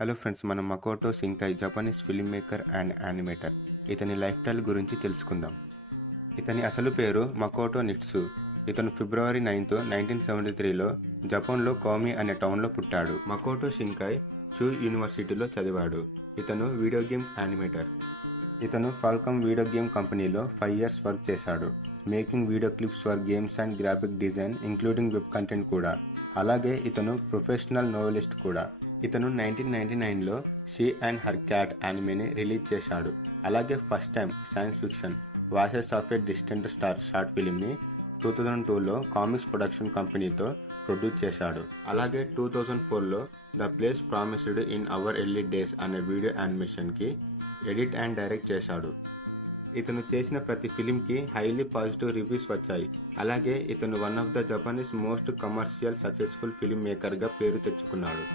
Hello friends, మనం మకోటో షింకై Japanese film maker and animator. ఇతని life style గురించి తెలుసుకుందాం. ఇతని అసలు పేరు మకోటో నిట్సు. ఇతను ఫిబ్రవరి 9, 1973లో జపాన్లో కోమి అనే టౌన్లో పుట్టాడు. మకోటో షింకై చూ యూనివర్సిటీలో చదివాడు. ఇతను వీడియో గేమ్ యానిమేటర్. ఇతను ఫాల్కమ్ వీడియో గేమ్ కంపెనీలో 5 years వర్క్ చేశాడు. Making video clips for games and graphic design including web content కూడా. అలాగే ఇతను ప్రొఫెషనల్ నోవెలిస్ట్ కూడా. ఇతను 1999లో షీ అండ్ హర్ క్యాట్ యానిమేని రిలీజ్ చేశాడు. అలాగే first time science fiction voices of a distant star short ఫిలింని 2002లో కామిక్స్ ప్రొడక్షన్ కంపెనీతో ప్రొడ్యూస్ చేశాడు. అలాగే 2004లో the place promised in our early days అనే వీడియో యానిమేషన్కి ఎడిట్ అండ్ డైరెక్ట్ చేశాడు. ఇతను చేసిన ప్రతి ఫిలింకి హైలీ పాజిటివ్ రివ్యూస్ వచ్చాయి. అలాగే ఇతను one of the Japanese most commercial successful film మేకర్గా పేరు తెచ్చుకున్నాడు.